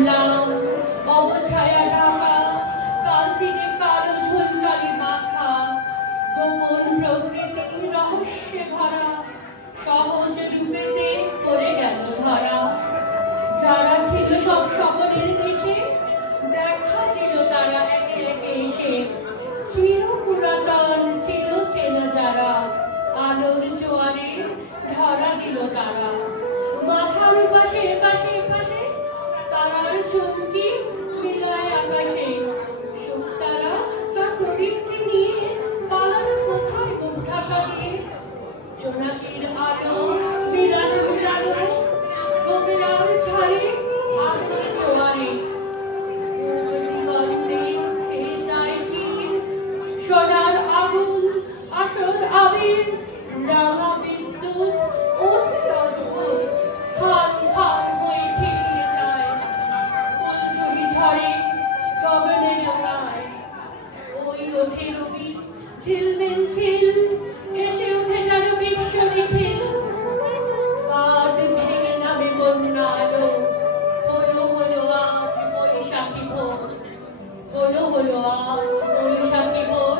ম্লান অবছায়া ঢাকা কালচিনে কালো ঝুলকালি মাখা গোপন প্রকৃতি রহস্যে ভরা সহজ রূপেতে পড়ে গেল ধরা যারা ছিল সব স্বপনের দেশে দেখা দিল তারা একে একে এসে চির পুরাতন চির চেনা যারা আলোর জোয়ারে ধরা দিল তারা মাথার পাশে পাশে পাশে তারার চমকি মিলায় আকাশে শুকতারা তার প্রদীপটি নিয়ে পালানো কোথায় মুখ ঢাকা দিয়ে জোনাকির আলো মিলালো মিলালো ঝোপেরার ঝাড়ে আলোর জোয়ারে দিগন্তে খেয়ে যায় চির সোনার আগুন আসর আবির রাঙা বিদ্যুৎ অতি অদ্ভুত খান খান হয়ে ফিরিয়ে যায় ফুলঝুরি ঝরে গগনের গায় ওই ওঠে রবি ঝিলমিল ঝিল ভেসে উঠে যেন বিশ্ব নিখিল বাদ ভেঙে নামে বন্যা আলো হলো হলো আজ বৈশাখী ভোর হলো হলো আজ বৈশাখী ভোর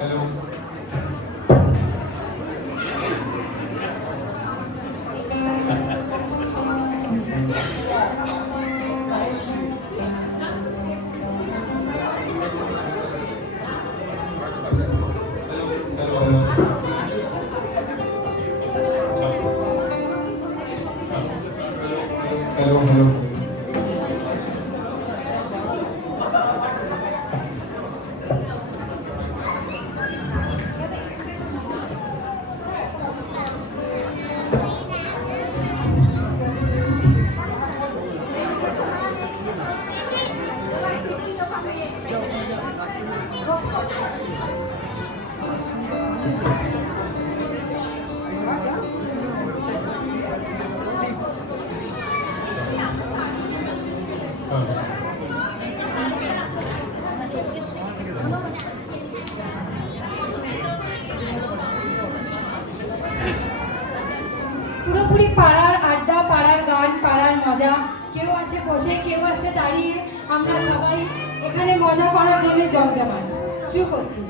Hello. Hello. পুরোপুরি পাড়ার আড্ডা পাড়ার গান পাড়ার মজা কেউ আছে বসে কেউ আছে দাঁড়িয়ে আমরা সবাই এখানে মজা করার জন্য জমজমাট শুরু করছি।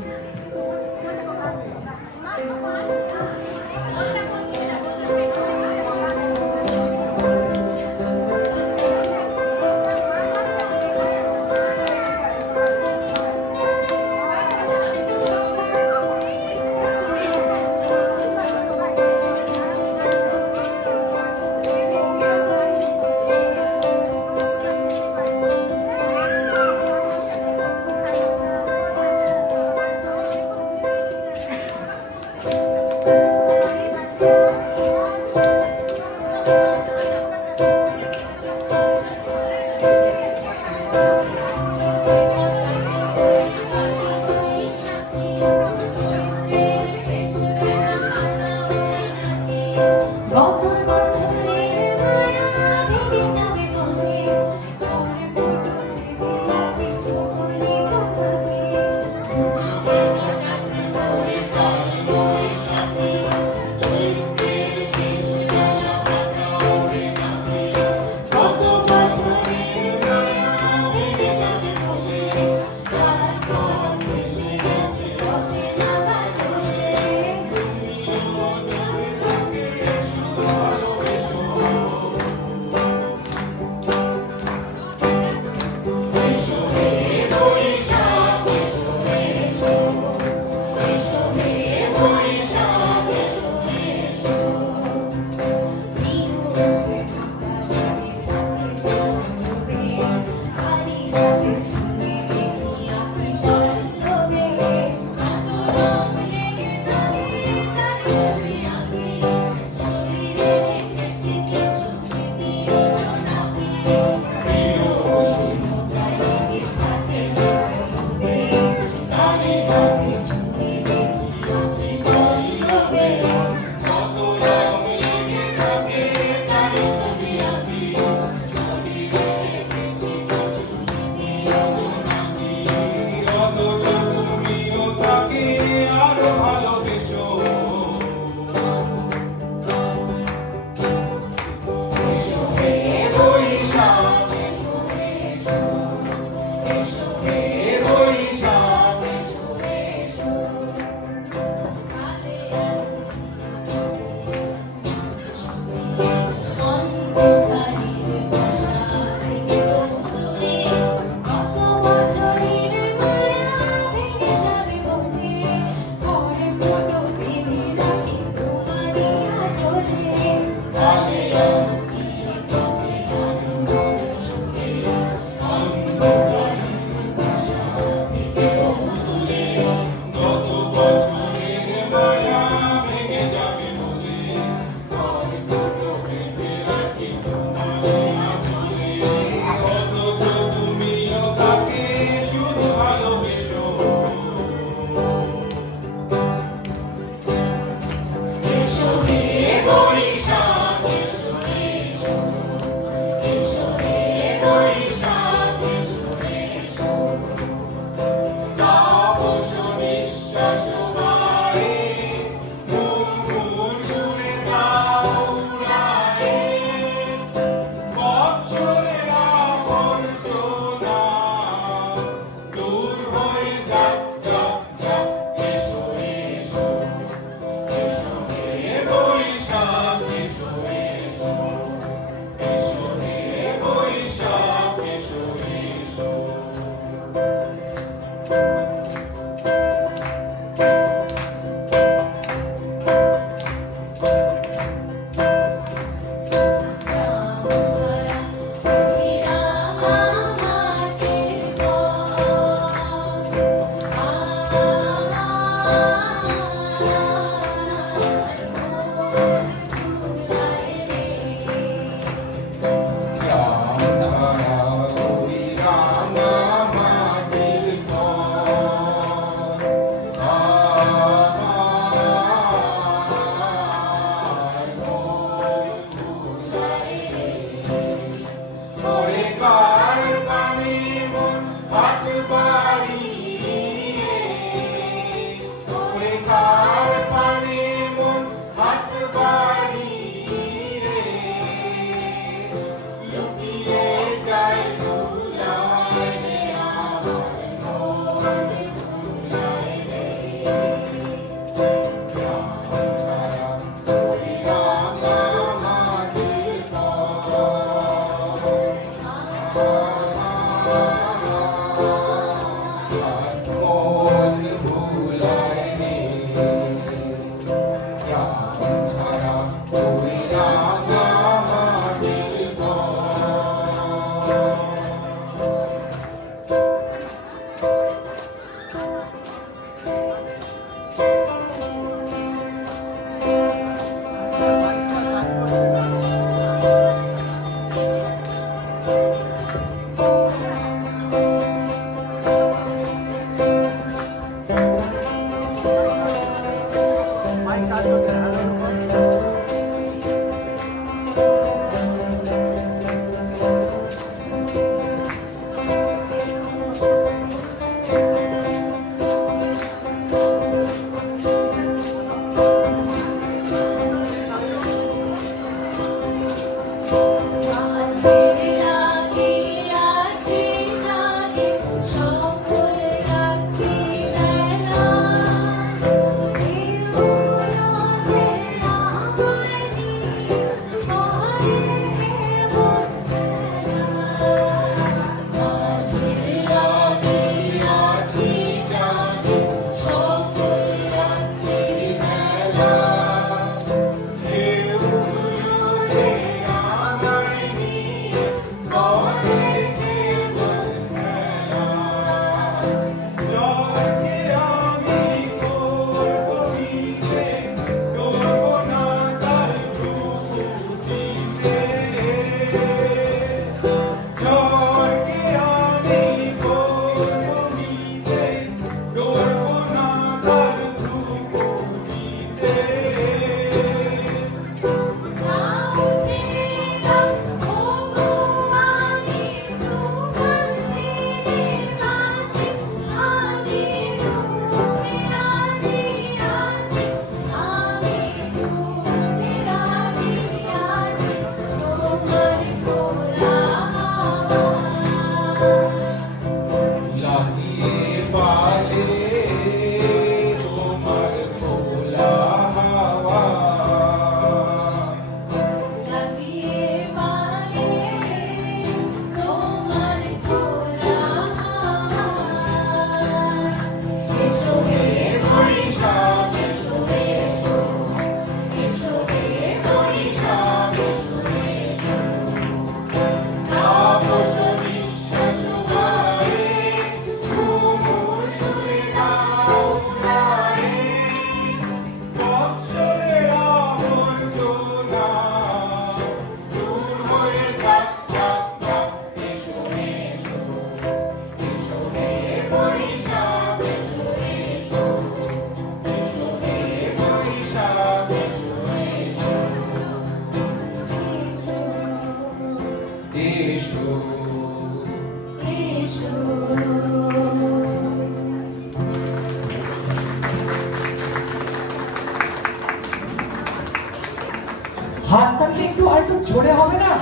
হাততালি একটু আর একটু জোরে হবে না?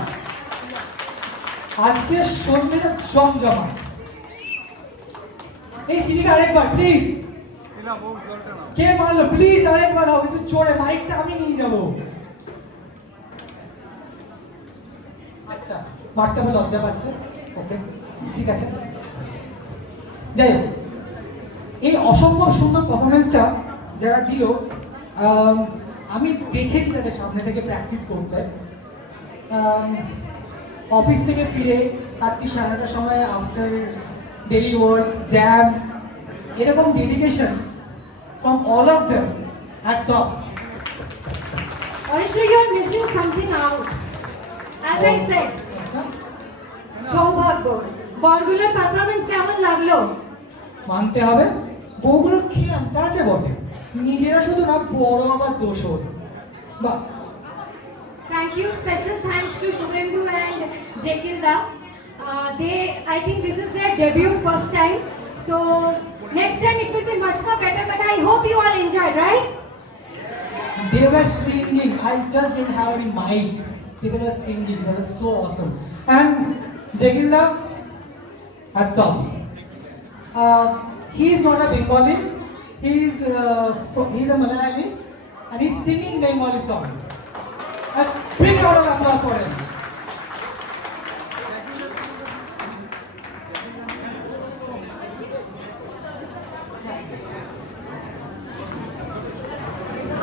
আজকে সন্ধ্যেটা জমজমা। এই সিটিটা আরেকবার প্লিজ। কে মারলো? প্লিজ আরেকবার হবে, একটু জোরে, মাইকটা আমি নিয়ে যাব। আচ্ছা, মারতে হবে, লজ্জা পাচ্ছে। ওকে, ঠিক আছে। যাই হোক, এই অসম্ভব সুন্দর পারফরমেন্সটা যারা দিল, আমি দেখেছি তাদের সামনে থেকে প্র্যাকটিস করতে। অফিস থেকে ফিরে রাত্রি 9:30টার সময় আফটার ডেলি ওয়ার্ক, জ্যাম, এরকম dedication from all of them, hats off. Aritra, you are missing something out. As I said, সৌভাগ্য, বরগুলোর পারফরমেন্স কেমন লাগলো? মানতে হবে, বউগুলোর খেয়ে আনতে আছে বটে, নিজেরা শুধু না, বড় আবার দোষর। বাহ। Thank you. Special thanks to Shubhendu and Jekilda. I think this is their debut first time. So next time it will be much more better. But I hope you all enjoyed, right? They were singing. I just didn't have any mic. People were singing. That was so awesome. And Jekilda, hats off. He is not a Bengali. He's a Malayali, and he's singing Bengali song. Big round of applause for him.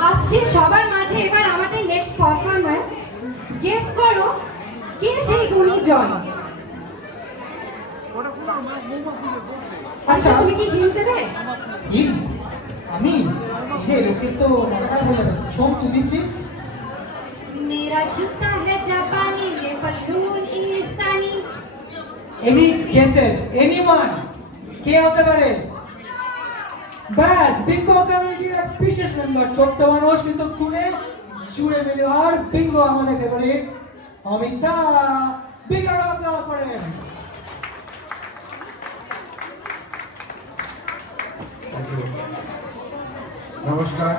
আসছে সবার মাঝে এবার আমাদের next performer. Guess করো কে সেই গুণীজন। আচ্ছা, তুমি কি হিন্ট দেবে? হিন্ট? আমি? হে, লোকের তো মাথা খারাপ হয়ে যাবে। শোন তুমি প্লিজ। मेरा जूता है जापानी, ये पतलून इंग्लिस्तानी। Any guesses? Anyone? কে হতে পারে? ব্যাস, বিঙ্গো কমিউনিটির এক বিশেষ মেম্বার, ছোট্ট মানুষ কিন্তু খুনে জুড়ে মিলে। আর বিঙ্গো আমাদের favourite Amita. Big round of applause for him. নমস্কার,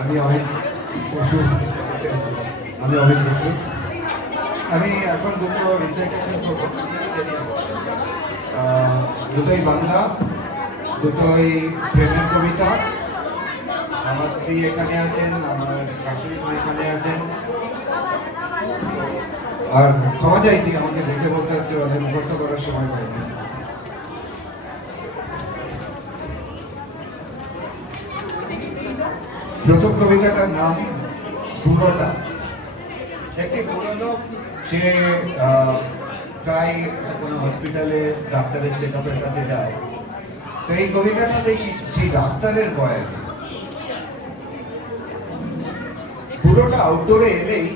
আমি অমিত বসু। আমি এখন দুটো রিসাইটেশন করবো, দুটোই বাংলা, দুটোই প্রেমের কবিতা। আমার স্ত্রী এখানে আছেন, আমার শাশুড়ি মা এখানে আছেন। আর ক্ষমা চাইছি, আমাকে দেখে বলতে হচ্ছে ওদের মুখস্থ করার সময় পাইনি। প্রথম কবিতাটার নাম বুড়োটা। একটি বুড়ো লোক, সে প্রায় কোনো হসপিটালে ডাক্তারের চেক আপের কাছে যায়। তো এই কবিতাটাতে সেই ডাক্তারের বয়ান। বুড়োটা আউটডোরে এলেই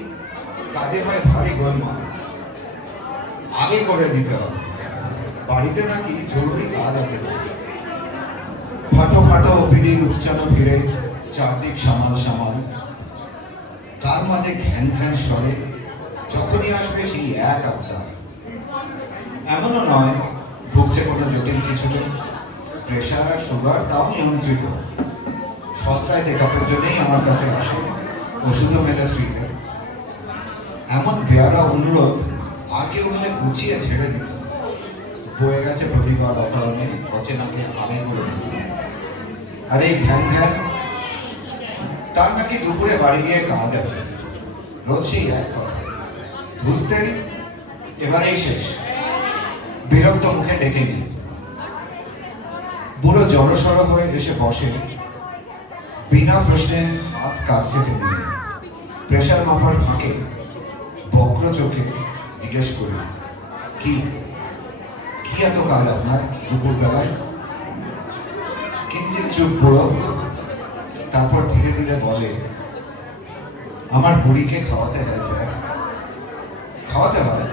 কাজে হয় ভারী গোলমাল, আগে করে দিতে হবে। বাড়িতে নাকি জরুরি কাজ আছে। ফাটো ফাটো ওপিডির উচ্চানো ফিরে, চারদিক সামাল সামাল, তার মাঝে ঘ্যান ঘ্যান স্বরে যখনই আসবে সেই এক আবদার। এমনও নয় ভুগছে কোনো জটিল কিছুতে, প্রেশার আর সুগার তাও নিয়ন্ত্রিত। সস্তায় চেক আপের জন্যই আমার কাছে আসে, ওষুধও মেলে ফ্রিতে। এমন বেয়ারা অনুরোধ আর কেউ হলে গুছিয়ে ছেড়ে দিত। বয়ে গেছে প্রতিবাদ অকারণে, অচেনাকে আগে করে দিত। আর এই ঘ্যান ঘ্যান, তার নাকি দুপুরে বাড়ি গিয়ে কাজ আছে। রোজ সেই এক কথা, ধুতেন এবারেই শেষ, বিরক্ত মুখে ডেকে নিয়ে। বুড়ো জড়সড় হয়ে এসে বসে, বিনা প্রশ্নে হাত কাছে টেনে। প্রেশার মাপার ফাঁকে বক্র চোখে জিজ্ঞেস করি, কি কি এত কাজ আপনার দুপুর বেলায়? কিঞ্চিত চুপ বুড়ো, তারপর ধীরে ধীরে বলে, আমার বুড়িকে খাওয়াতে হয় স্যার। খাওয়াতে হয়?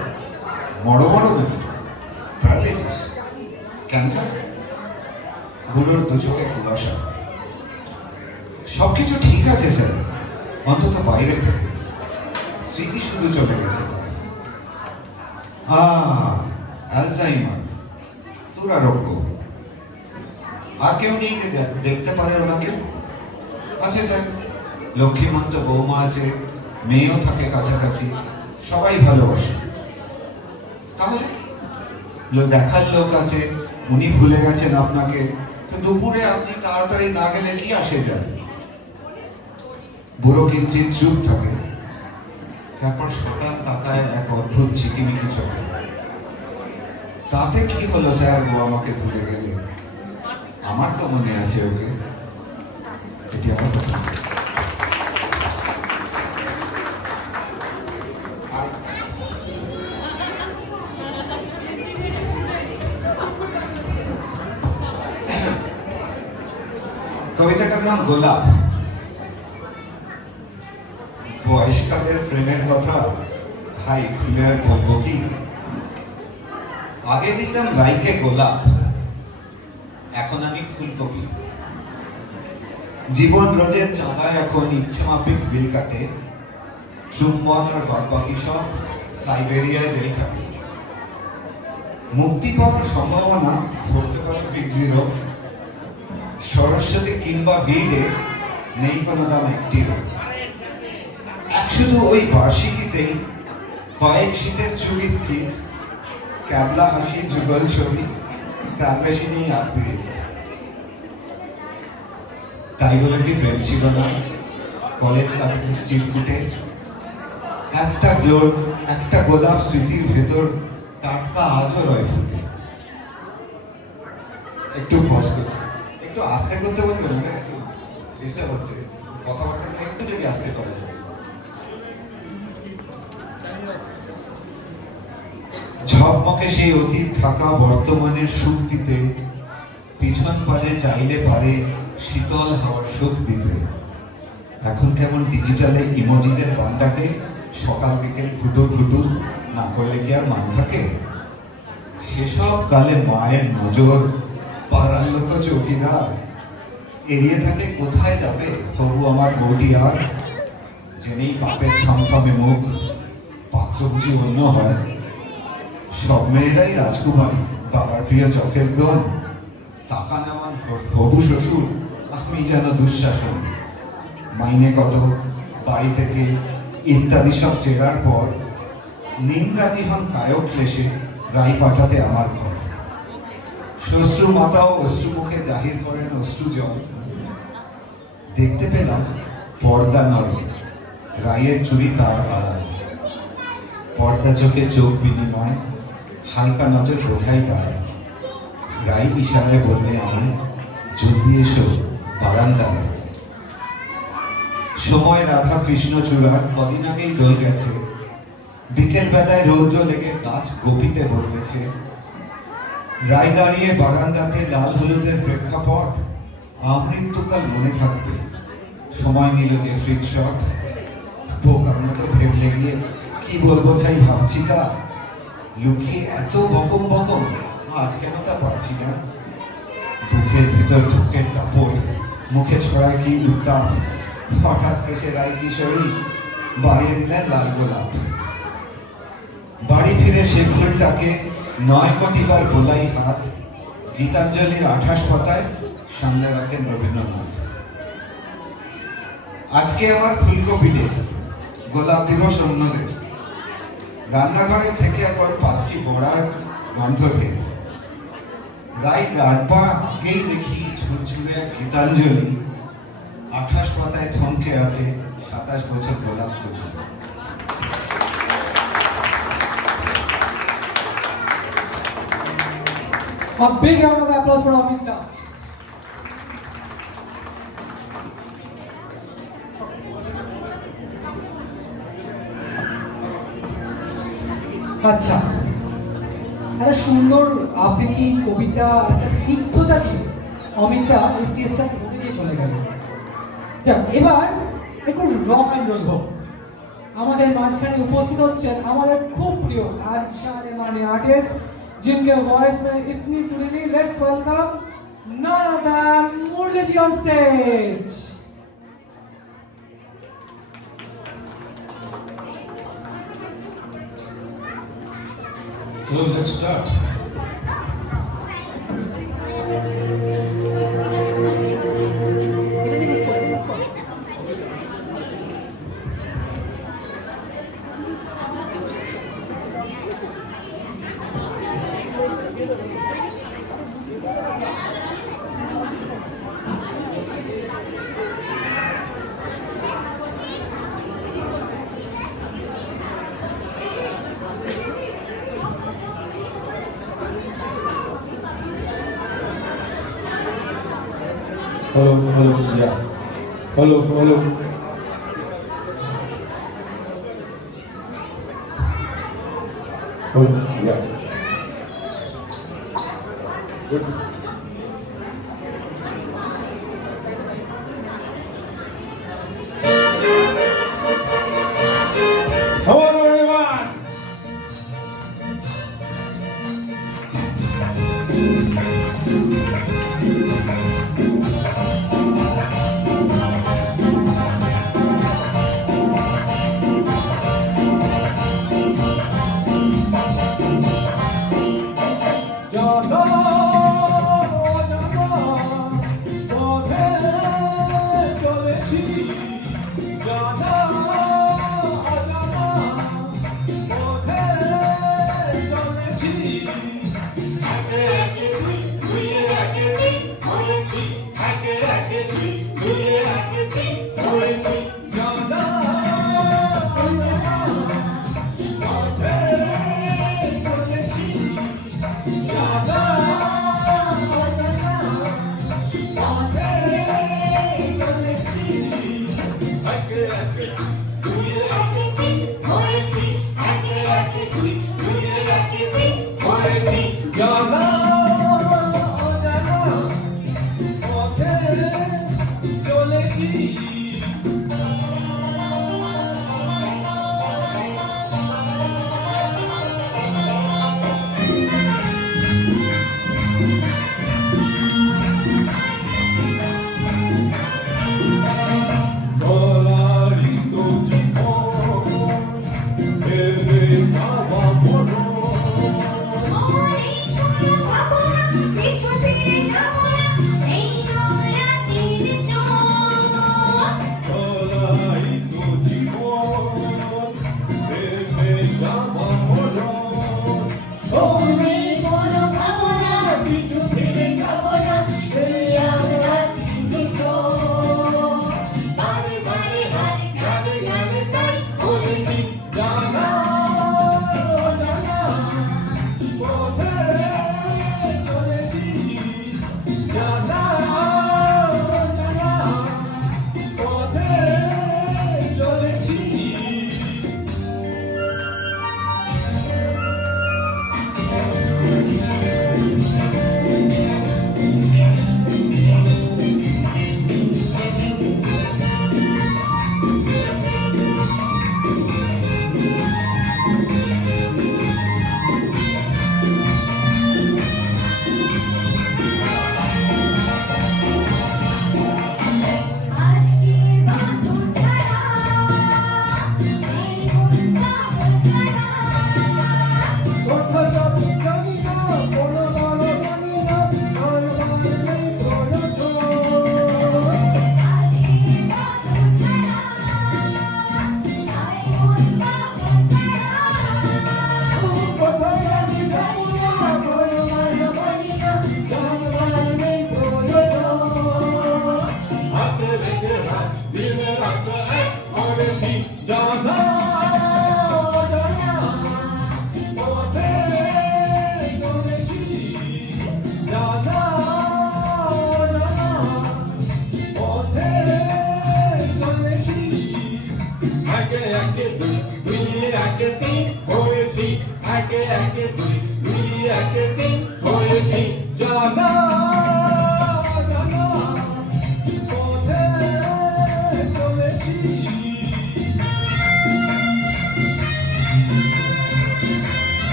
বড় বড় নাকি? Paralysis, cancer? বুড়োর দু চোখে কুয়াশা। সবকিছু ঠিক আছে স্যার, অন্তত বাইরে থেকে। স্মৃতি শুধু চলে গেছে। অ্যালজাইমার, দুরারোগ্য। আর কেউ নেই যে দেখতে পারে ওনাকে? আছে স্যার, লক্ষ্মীমন্ত বৌমা আছে, মেয়েও থাকে কাছাকাছি, সবাই ভালোবাসে। তাহলে দেখার লোক আছে, উনি ভুলে গেছেন আপনাকে, তো দুপুরে আপনি তাড়াতাড়ি না গেলে কি আসে যায়? বুড়ো কিঞ্চিত চুপ থাকে, তারপর সকাল তাকায় এক অদ্ভুত ঝিকিমিকি চোখে। তাতে কি হলো স্যার, ও আমাকে ভুলে গেলে? আমার তো মনে আছে ওকে। এটি আমার কথা। কবিতাটার নাম গোলাপ। বয়সকালের প্রেমের কথা ভাই খুলে আর বলবো কি? আগে দিতাম রাইকে গোলাপ, এখন আমি ফুলকপি। জীবন রোজের চাঁদায় এখন ইচ্ছে মাফিক বিল কাটে, চুম্বন আর বাদবাকি সব সাইবেরিয়ায় জেল খাটে। মুক্তি পাওয়ার সম্ভাবনা ধরতে পারে বিগ জিরো, সরস্বতী কিংবা বিডে নেই কোনো দাম একটিরও। এক শুধু ওই বার্ষিকীতেই কয়েক শীতের চুরিত গীত, ক্যাবলা হাসি যুগল ছবি, তার বেশি নেই আবৃত। তাই বলে কি প্রেম ছিল না কলেজ লাইফে চিরকুটে? একটা গোলাপ স্মৃতির ভেতর টাটকা আজও রয় ফুটে। একটু পজ করছি, একটু আস্তে করতে বলবেন না, একটু ডিস্টার্ব হচ্ছে কথাবার্তা, একটু যদি আস্তে করা যায়। ঝকমকে সেই অতীত ঢাকা বর্তমানের সুখ দিতে, পিছন পালে চাইলে পারে শীতল হাওয়ার সুখ দিতে। এখন কেমন ডিজিটালে ইমোজিদের বান্ডাকে সকাল বিকেল ঘুটুর ঘুটুর না করলে কি আর মান থাকে? সেসব কালে মায়ের নজর, পাড়ার লোক চৌকিদার এড়িয়ে থাকে কোথায় যাবে তবু আমার বউটি আর। জেনেই বাপের থমথমে মুখ পাত্র বুঝি অন্য হয়। সব মেয়েরাই রাজকুমারী, বাবার প্রিয় চোখের দোন, টাকা নেওয়ান হবু শ্বশুর, আমি যেন দুঃশাসন। মাইনে কত, বাড়ি থেকে ইত্যাদি সব চেনার পর নিমরাজি হন কায়ক ক্লেশে রাই পাঠাতে আমার ঘর। শ্বশ্রু মাতাও অশ্রু মুখে জাহির করেন অশ্রু জল। দেখতে পেলাম পর্দা নয় রায়ের চুরি তার আড়াল। পর্দা চোখে চোখ বিনিময়, হালকা নজর বোঝাই তার। রাই ইশারায় বললে আমায়, জলদি এসো বারান্দায়। সময় রাধা কৃষ্ণ চূড়ার কদিন আগেই দোল গেছে। বিকেল বেলায় রৌদ্র লেগে গাছ গোপীতে বদলেছে। রায় দাঁড়িয়ে বারান্দাতে লাল হলুদের প্রেক্ষাপট আমৃত্যুকাল মনে থাকবে। সময় নিল যে ফ্রিজ শট, বোকার মতো ভেবলে গিয়ে কি বলবো চাই ভাবছি তা। লুকিয়ে এত বকম বকম আজ কেন তা পারছি না। বুকের ভিতর ঢুকের দাপট, মুখে ছড়ায় কি উত্তাপ। হঠাৎ এসে রায় কিশোরী বাড়িয়ে দিলেন লাল গোলাপ। বাড়ি ফিরে সে ফুলটাকে 9 কোটিবার বোলাই হাত। গীতাঞ্জলির 28 পাতায় সামনে রাখেন রবীন্দ্রনাথ। আজকে আমার ফুলকপি ডে, গোলাপ দিবস অন্যদের। রান্নাঘরে থেকে একবার পাচ্ছি বড়ার গন্ধ পেয়ে। রায় গাড়বা আগেই দেখি ঝুরঝুরে এক গীতাঞ্জলি, 28 পাতায় থমকে আছে 27 বছর গোলাপ কবি। A big round of applause for Amita. আচ্ছা, একটা সুন্দর আবৃত্তি, কবিতা, একটা স্নিগ্ধতা দিয়ে অমিতা এই স্টেজটা করে দিয়ে চলে গেল। যাক, এবার একটু রক অ্যান্ড রোল হোক। আমাদের মাঝখানে উপস্থিত হচ্ছেন আমাদের খুব প্রিয় আনসানে মানে आर्टिस्ट जिनके वॉइस में इतनी सुरीली। Let's welcome none other than Murli ji on stage. So let's start. Hello, yeah. Hello. Yeah. Good. Hello, everyone.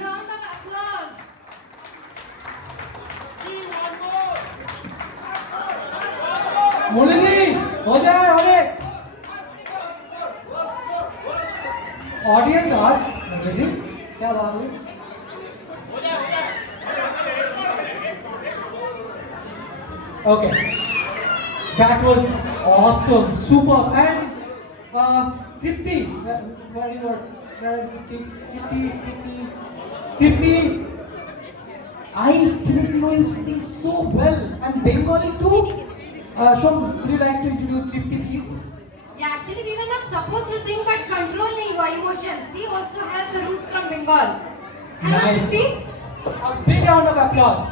Round of applause. मुरली जी हो जाए अरे ऑडियंस आज मुरली जी क्या बात हुई okay that was awesome superb and Tripti where you were Tripti I didn't know you sing so well. And Bengali too. Shom, would you like to introduce Tripti, please? Yeah, actually we were not supposed to sing, but controlling your emotions. She also has the roots from Bengal. Hello, Nice. Tripti. A big round of applause.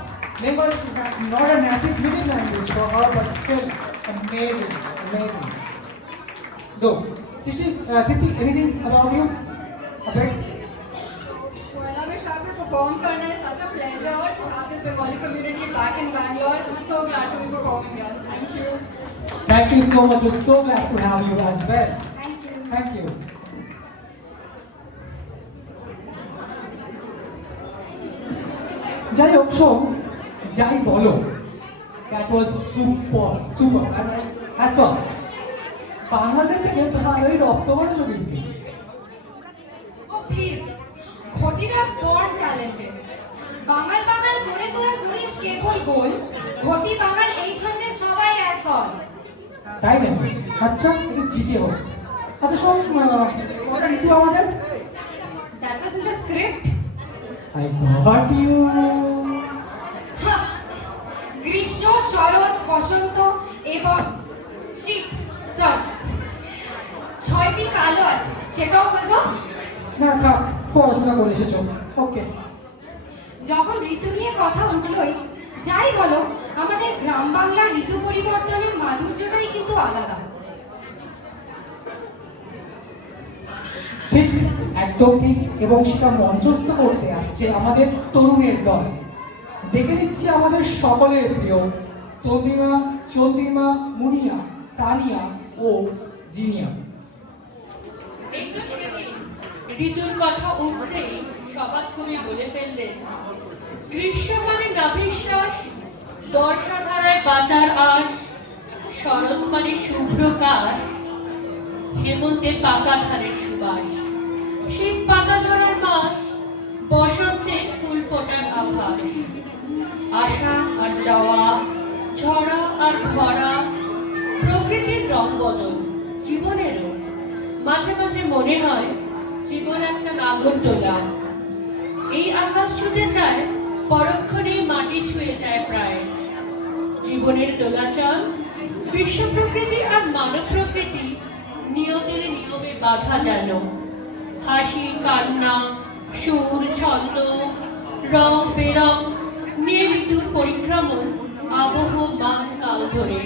Bengali is not a native middle language for her, but still amazing, amazing. Though, Tripti, anything about you? A bit? Well, I'm sure to perform करना is such a pleasure to have this Bengali community back in Bangalore. I'm so glad to be performing here. Thank you. Thank you so much. We're so glad to have you as well. Thank you. Thank you. যাই হোক শোন, যাই বলো, that was super and hats off. Bangladesh থেকে ভালোই রপ্ত করেছো কিন্তু। Oh please, ঘটিরা born talented. বাঙাল বাঙাল করে তোরা করিস কেবল গোল, ঘটি বাঙাল এই সঙ্গে সবাই এক দল। তাই নাকি? আচ্ছা, একটু জিকে হোক। আচ্ছা শোন, কটা ঋতু আমাদের? That was in the script. I got you. হা, গ্রীষ্ম, শরৎ, বসন্ত এবং শীত। সরি, 6টি কালো আছে, সেটাও বলবো। না থাক, পড়াশোনা করে এসেছো। ওকে। যখন ঋতু নিয়ে কথা উঠলই, যাই বলো, আমাদের গ্রাম বাংলার ঋতু পরিবর্তনের মাধুর্যটাই কিন্তু আলাদা। ঠিক, একদম ঠিক, এবং সেটা মঞ্চস্থ করতে আসছে আমাদের তরুণের দল। ডেকে নিচ্ছি আমাদের সকলের প্রিয় তন্দ্রিমা, চন্দ্রিমা, মুনিয়া, তানিয়া ও জিনিয়া। এই তো সেদিন ঋতুর কথা উঠতেই সবাক কবি বলে ফেললেন, গ্রীষ্ম মানে নাভিশ্বাস, বর্ষা ধারায় বাঁচার আশ, শরৎ মানে শুভ্র কাশ, হেমন্তে পাকা ধানের সুবাস, শীত পাতা ঝরার মাস, বসন্তে ফুল ফোটার আভাস, আশা আর যাওয়া, ঝরা আর ভরা, প্রকৃতির রং বদল, জীবনেরও মাঝে মাঝে মনে হয় জীবন একটা নাগরদোলা। এই আকাশ ছুঁতে চায়, পরক্ষণেই মাটি ছুঁয়ে যায় প্রায়। জীবনের দোলাচল, বিশ্ব প্রকৃতি আর মানব প্রকৃতি নিয়তির নিয়মে বাধা যেন। হাসি, কান্না, সুর, ছন্দ, রং বেরং নিয়ে ঋতুর পরিক্রমণ আবহমান কাল ধরে।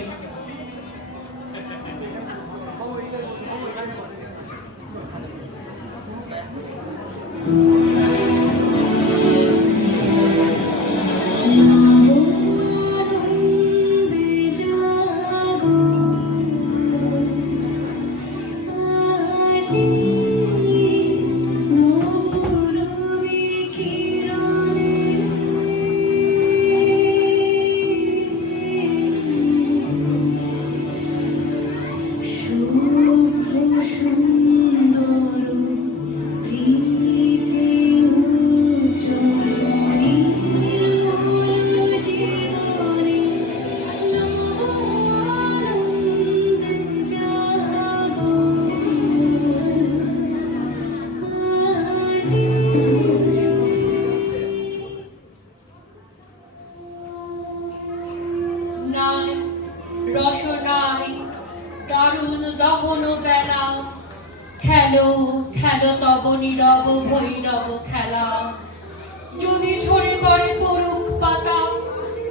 নাই রসনাই দারুণ দহন বেলা, খেলো খেলো তব নীরব ভৈরব খেলা। যদি ঝরে পড়ে পরুক পাতা,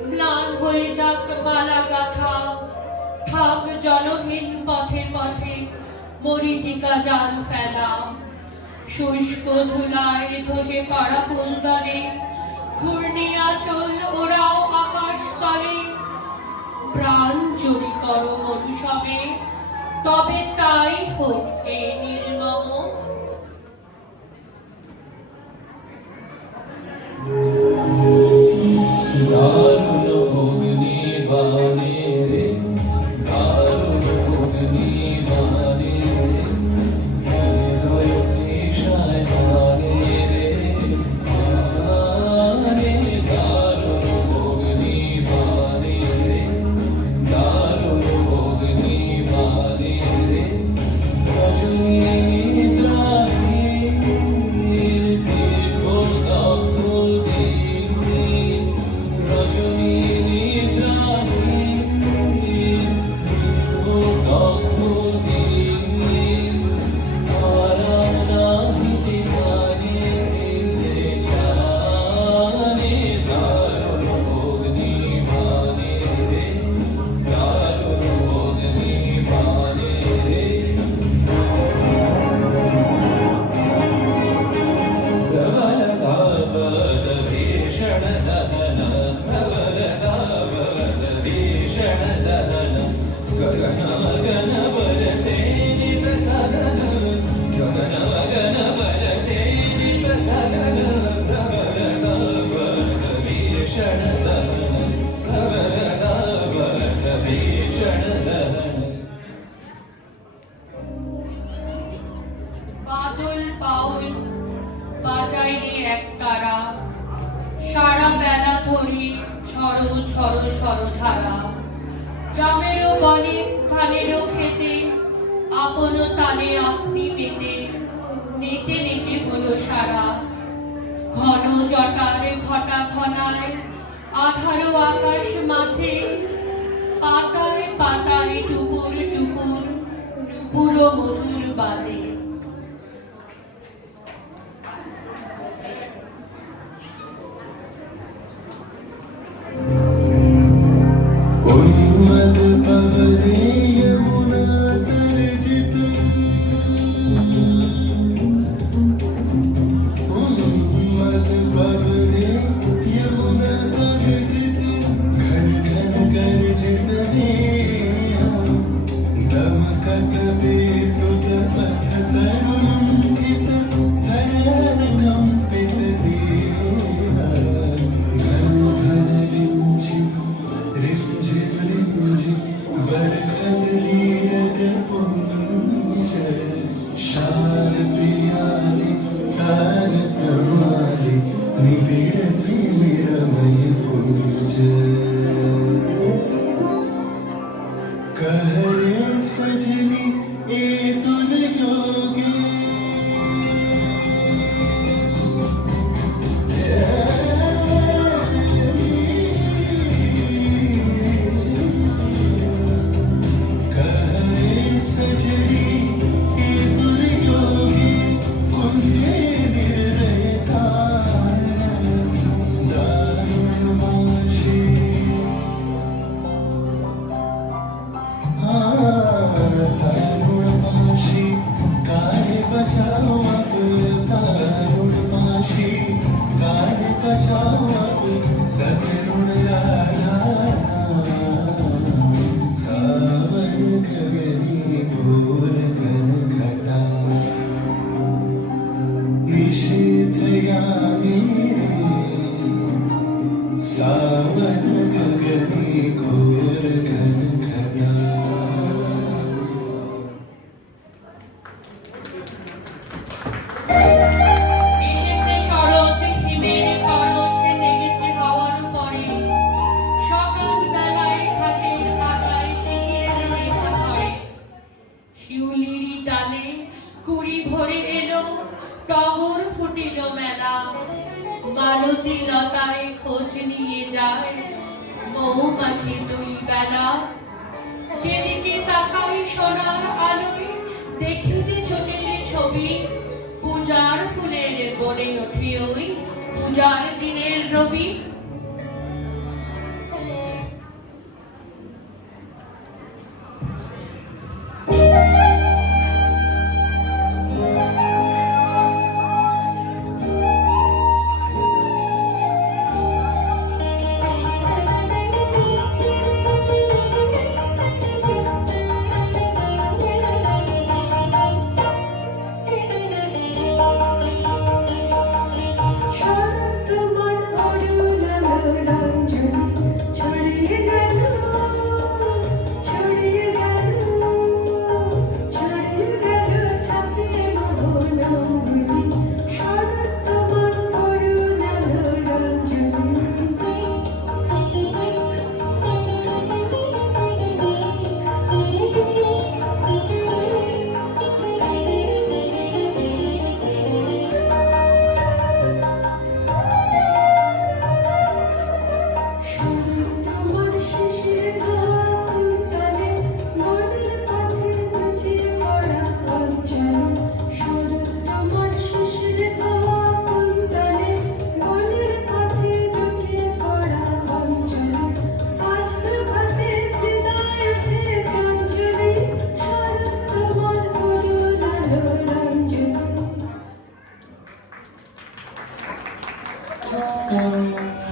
ম্লান হয়ে যাক মালা গাথা, থাক জলহীন পথে পথে মরীচিকা জাল ফেলা। শুষ্ক ধুলায় ধসে পড়া ফুল দলে, ঘূর্ণিয়া চল ওরাও আকাশ তলে। প্রাণ চুরি করো মনুষবে, তবে তাই হোক এ নির্মম। দারুণ অগ্নিবাণে রে, দারুণ অগ্নিবাণে রে, হৃদয় তৃষায় হানে রে, হানে। দারুণ অগ্নিবাণে রে, দারুণ অগ্নিবাণে রে, বাজাইনি এক তারা, সারা বেলা ধরে ঝড়ো ঝড়ো ঝড়ো ধারা। জামেরও বনে ধানেরও খেতে, আপন তানে আপনি পেতে, নেচে নেচে হলো সারা। ঘন জটার ঘটা ঘনায়, আধারো আকাশ মাঝে, পাতায় পাতায় টুকুর টুকুর নুপুরো মধুর বাজে। उन्मद पवने यमुना तर्जित उन्मद पवने यमुना तर्जित घन घन गर्जित रे दमकत बेतुत पथ तरुणित धरण कंपित देहा घन घन रिंझि रिंझि रिंझि बरखद नीरद पुंज शार प्रियाले तार तमाले निबिड़ति निरमय पुंज कहरे सजनी ए दुर्योगी कहरे सजनी ए दुर्योगी कुंजे निर्दय दारुण माशी तारुणमाशी काहे बचाओ अब तारुणमाशी काहे बचाओ अब सतरुण राधा सावन गगनी घोर घन घटा निषेध यामिनी सावन गगनी घोर घन घटा এসেছে শরৎ, হিমের পরশে লেগেছে হাওয়ার পরে। সকাল বেলায় ঘাসের আগায় শিশিরের রেখা ধরে। শিউলির ডালে কুড়ি ভরে এলো, টগর ফুটিল মেলা। মালতী লতায় খোঁজ নিয়ে যায় মৌমাছি দুই বেলা। যেদিকে তাকাই সোনার আলোয়, দেখি যে চোখের ছবি। পূজার ফুলের বনে ওঠে ওই পূজার দিনের রবি।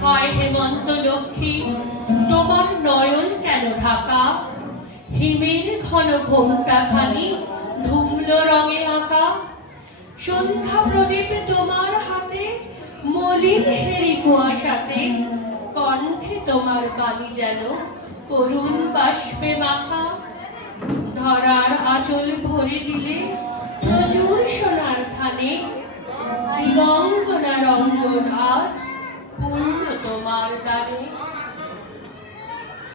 হায় হেমন্ত লক্ষ্মী, তোমার নয়ন কেন ঢাকা? হিমের ঘন ঘোমটা খানি ধুমল রঙে আঁকা। সন্ধ্যা প্রদীপ তোমার হাতে, মলিন হেরি কুয়াশাতে। কণ্ঠে তোমার বাণী যেন করুণ বাষ্পে মাখা। ধরার আঁচল ভরে দিলে প্রচুর সোনার ধানে, দিগঙ্গনা রঙ্গন আজ পূর্ণ তোমার দ্বারে